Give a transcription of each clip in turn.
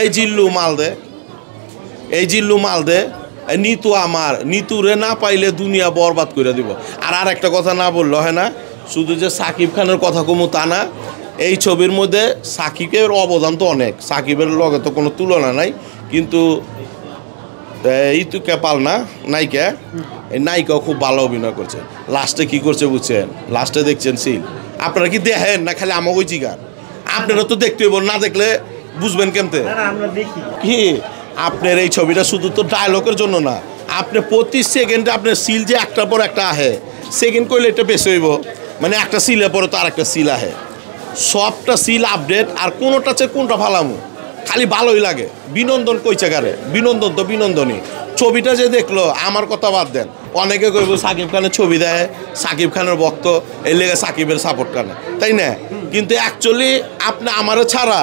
এই জিল্লু মাল দে, এই জিল্লু মাল দে, নিতু আমার, নিতুরে না পাইলে দুনিয়া বরবাদ করে দিব। আর একটা কথা না বললো হয় না, শুধু যে সাকিব খানের কথা কমু তা না, এই ছবির মধ্যে সাকিবের অবদান তো অনেক, সাকিবের লগে তো কোনো তুলনা নাই, কিন্তু ইতুকে পাল না নায়িকা, এই নায়িকাও খুব ভালো অভিনয় করছে। লাস্টে কি করছে বুঝছেন? লাস্টে দেখছেন সিল, আপনারা কি দেখেন না খালি আমাকে জিগান? আপনারা তো দেখতে হইব, না দেখলে বুঝবেন কেমতে কি? আপনার এই ছবিটা শুধু তো ডায়লগের জন্য না, আপনি প্রতি সেকেন্ডে আপনার সিল যে একটার পর একটা আহে, সেকেন্ড করলে এটা বেশি হইব, মানে একটা সিলের পরে তো আর একটা সিল আহে, সবটা সিল আপডেট, আর কোনোটা চেয়ে কোনটা ফালামু, খালি ভালোই লাগে। বিনোদন কইছে কারে? বিনোদন তো বিনোদনই। ছবিটা যে দেখলো, আমার কথা বাদ দেন, অনেকে কইব সাকিব খানের ছবি দেয়, সাকিব খানের ভক্ত, এই লেগে সাকিবের সাপোর্ট করে, তাই না? কিন্তু অ্যাকচুয়ালি আপনি আমারও ছাড়া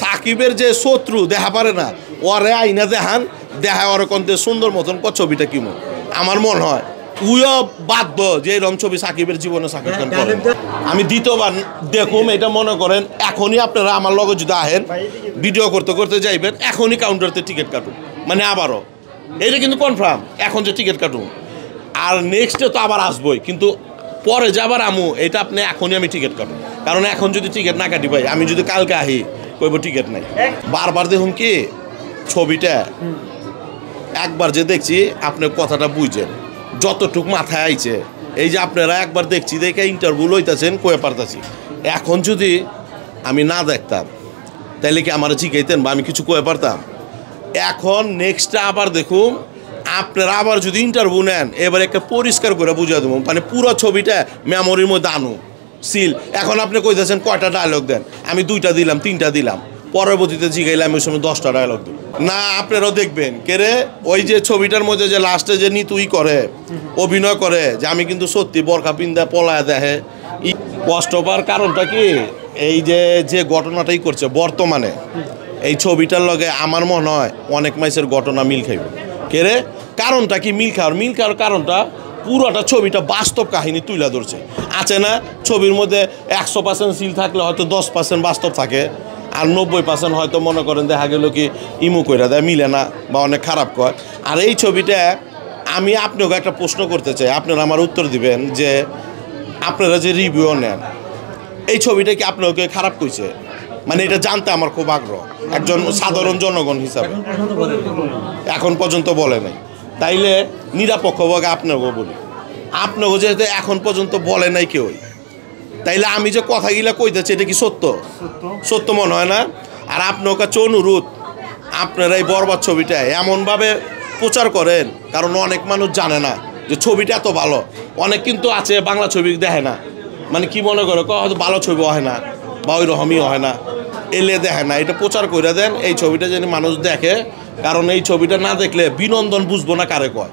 সাকিবের যে শত্রু দেখা পারে না, ওরে আইনা দেখান, দেখায় ওরে কোনতে সুন্দর মতন ছবিটা কিমন। আমার মনে হয় উইও বাধ্য যে এরকম ছবি সাকিবের জীবনে সাকিব খান করেন। আমি দ্বিতীয়বার দেখুম, এটা মনে করেন এখনই আপনারা আমার লগে যদি আহেন, ভিডিও করতে করতে যাইবেন, এখনই কাউন্টারতে টিকিট কাটুন, মানে আবারও এটা কিন্তু কনফার্ম, এখন যে টিকিট কাটুন, আর নেক্সটে তো আবার আসবই, কিন্তু পরে যাবার আমু, এটা আপনি এখনই আমি টিকিট কাটুন, কারণ এখন যদি টিকিট না কাটি ভাই, আমি যদি কালকে আহি কইব টিকিট নাই। বারবার দেখুন কি ছবিটা, একবার যে দেখছি আপনি কথাটা বুঝছেন, যতটুক মাথায় আইছে, এই যে আপনারা একবার দেখছি দেখে ইন্টারভিউ লইতেছেন, কয়ে পারতাছি, এখন যদি আমি না দেখতাম তাইলে কি আমার জিগাইতেন বা আমি কিছু কয়ে পারতাম? এখন নেক্সটটা আবার দেখুন, আপনারা আবার যদি ইন্টারভিউ নেন, এবার একটা পরিষ্কার করে বুঝিয়ে দেবো, মানে পুরো ছবিটা মেমোরির মধ্যে আনু সিল। এখন আপনি কইতেছেন কয়টা ডায়লগ দেন, আমি 2টা দিলাম, 3টা দিলাম, পরবর্তীতে জিগাইলাম ওই সময় 10টা ডায়লগ দিই না। আপনারাও দেখবেন কেরে ওই যে ছবিটার মধ্যে যে লাস্টে যে নিতুই করে, অভিনয় করে যে আমি কিন্তু সত্যি বরখা পিন্দা পলায় দেখে, কষ্ট পাওয়ার কারণটা কি? এই যে যে ঘটনাটাই করছে বর্তমানে এই ছবিটার লগে আমার মনে হয় অনেক মাইসের ঘটনা মিল খাইবে। কেরে কারণটা কি? মিল খাওয়ার কারণটা পুরোটা ছবিটা বাস্তব কাহিনী তুলে ধরছে। আছে না ছবির মধ্যে 100% সিল থাকলে হয়তো 10% বাস্তব থাকে, আর 90% হয়তো মনে করেন দেখা গেল কি ইমু কইরা দেয়, মিলে না বা অনেক খারাপ কয়। আর এই ছবিটা আমি আপনাকে একটা প্রশ্ন করতে চাই, আপনারা আমার উত্তর দিবেন যে আপনারা যে রিভিউ নেন, এই ছবিটা কি আপনাকে খারাপ কইছে? মানে এটা জানতে আমার খুব আগ্রহ, একজন সাধারণ জনগণ হিসাবে। এখন পর্যন্ত বলে নাই, তাইলে নিরপেক্ষভাবে আপনাকে বলি, আপনাকে যেহেতু এখন পর্যন্ত বলে নাই কেউই, তাইলে আমি যে কথাগুলা কইতেছি এটা কি সত্য? সত্য মনে হয় না? আর আপনার কাছে অনুরোধ, আপনারা এই বরবাদ ছবিটা এমনভাবে প্রচার করেন, কারণ অনেক মানুষ জানে না যে ছবিটা এত ভালো। অনেক কিন্তু আছে বাংলা ছবি দেখে না, মানে কি মনে করে হয়তো ভালো ছবি হয় না বা ওই রকমই হয় না, এলে দেখে না। এটা প্রচার করে দেন, এই ছবিটা যেন মানুষ দেখে, কারণ এই ছবিটা না দেখলে বিনোদন বুঝবো না কারে কয়।